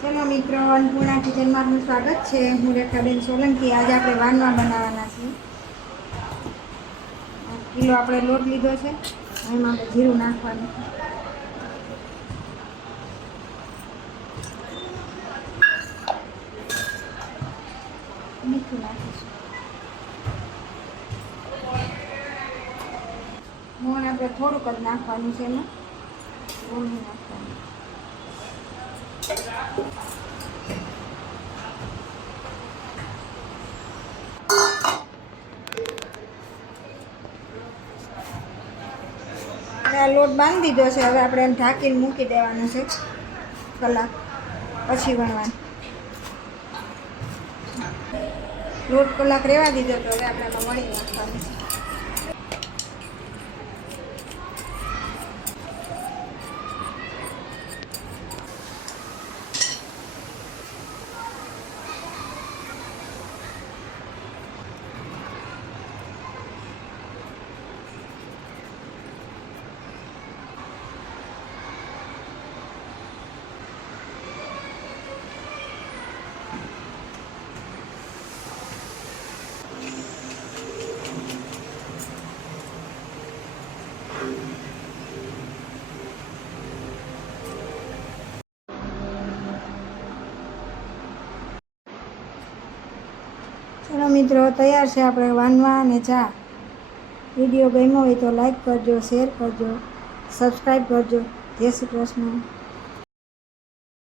ચલો મિત્રો, અન્નપૂર્ણા કિચનમાં આપનું સ્વાગત છે. હું રેખાબેન સોલંકી. આજે આપણે વાનવા બનાવવાના છીએ. કિલો આપણે લોટ લીધો છે. એમાં આપણે જીરું નાખવાનું છે. મીઠું નાખીશું. મોણ આપણે થોડુંક જ નાખવાનું છે. એમાં મોણ નાખવાનું. આ લોટ બાંધી દીધો છે. હવે આપણે એને ઢાંકીને મૂકી દેવાનું છે કલાક પછી વણવાનું. લોટ કલાક રહેવા દીધો તો હવે આપણે એમાં વણી નાખવાનું છે. ચલો મિત્રો, તૈયાર છે આપણે વાનવા અને ચા. વિડીયો ગમ્યો હોય તો લાઈક કરજો, શેર કરજો, સબસ્ક્રાઈબ કરજો. જય શ્રી કૃષ્ણ.